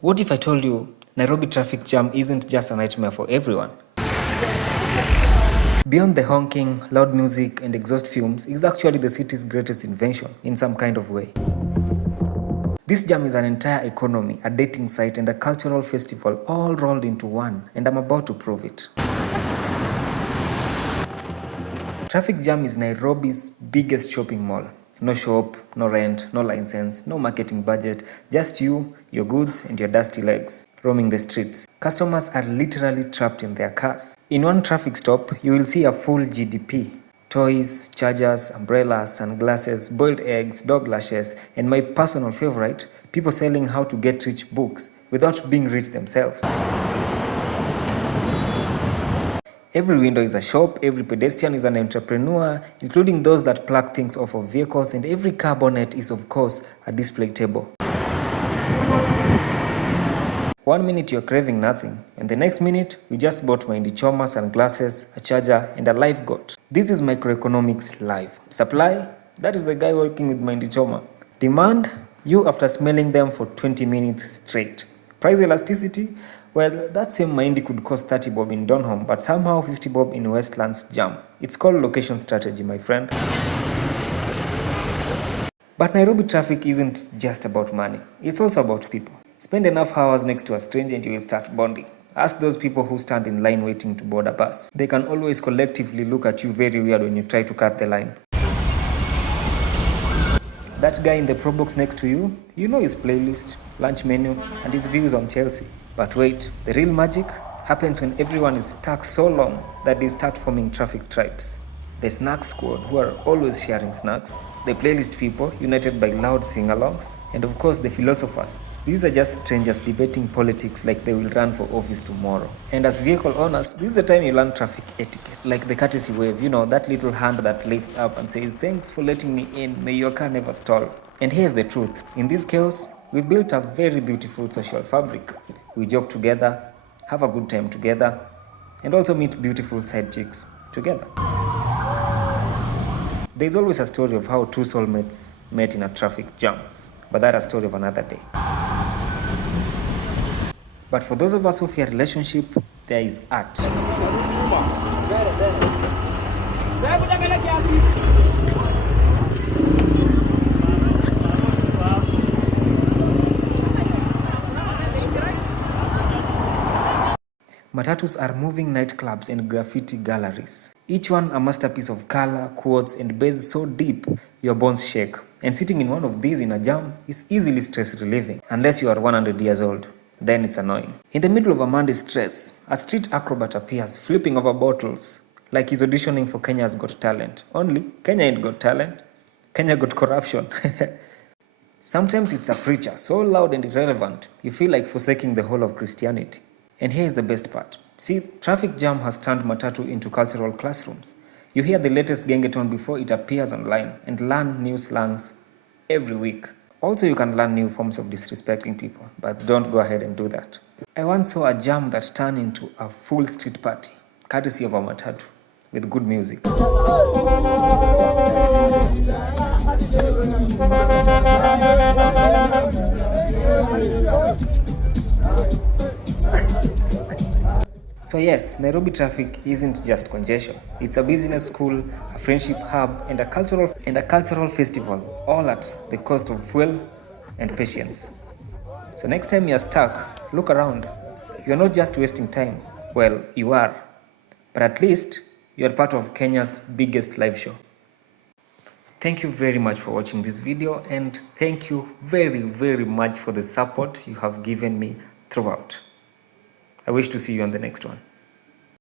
What if I told you Nairobi traffic jam isn't just a nightmare for everyone? Beyond the honking, loud music, and exhaust fumes is actually the city's greatest invention in some kind of way. This jam is an entire economy, a dating site, and a cultural festival all rolled into one, and I'm about to prove it. Traffic jam is Nairobi's biggest shopping mall. No shop, no rent, no license, no marketing budget, just you, your goods, and your dusty legs roaming the streets. Customers are literally trapped in their cars. In one traffic stop, you will see a full GDP. Toys, chargers, umbrellas, sunglasses, boiled eggs, dog lashes, and my personal favorite, people selling how to get rich books without being rich themselves. Every window is a shop, every pedestrian is an entrepreneur, including those that plug things off of vehicles, and every car bonnet is, of course, a display table. 1 minute you're craving nothing, and the next minute you just bought Mahindi Choma, sunglasses, a charger, and a live goat. This is microeconomics live. Supply? That is the guy working with Mahindi Choma. Demand? You after smelling them for 20 minutes straight. Price elasticity? Well, that same Mahindi could cost 30 bob in Donholm, but somehow 50 bob in Westlands Jam. It's called location strategy, my friend. But Nairobi traffic isn't just about money. It's also about people. Spend enough hours next to a stranger and you will start bonding. Ask those people who stand in line waiting to board a bus. They can always collectively look at you very weird when you try to cut the line. That guy in the pro box next to you, you know his playlist, lunch menu, and his views on Chelsea. But wait, the real magic happens when everyone is stuck so long that they start forming traffic tribes. The snack squad, who are always sharing snacks, the playlist people, united by loud sing-alongs, and of course the philosophers. These are just strangers debating politics like they will run for office tomorrow. And as vehicle owners, this is the time you learn traffic etiquette. Like the courtesy wave, that little hand that lifts up and says, "Thanks for letting me in, may your car never stall." And here's the truth, in this chaos, we've built a very beautiful social fabric. We joke together, have a good time together, and also meet beautiful side chicks together. There's always a story of how two soulmates met in a traffic jam, but that's a story of another day. But for those of us who fear relationship, there is art. Matatus are moving nightclubs and graffiti galleries. Each one a masterpiece of color, quotes, and bass so deep your bones shake. And sitting in one of these in a jam is easily stress relieving, unless you are 100 years old. Then it's annoying. In the middle of a Monday stress, a street acrobat appears, flipping over bottles, like he's auditioning for Kenya's Got Talent. Only, Kenya ain't got talent. Kenya got corruption. Sometimes it's a preacher, so loud and irrelevant, you feel like forsaking the whole of Christianity. And here's the best part. See, traffic jam has turned Matatu into cultural classrooms. You hear the latest gengeton before it appears online and learn new slangs every week. Also, you can learn new forms of disrespecting people, but don't go ahead and do that. I once saw a jam that turned into a full street party, courtesy of a Matatu, with good music. So yes, Nairobi traffic isn't just congestion. It's a business school, a friendship hub, and a cultural festival, all at the cost of fuel and patience. So next time you're stuck, look around. You're not just wasting time. Well, you are. But at least you're part of Kenya's biggest live show. Thank you very much for watching this video, and thank you very, very much for the support you have given me throughout. I wish to see you on the next one.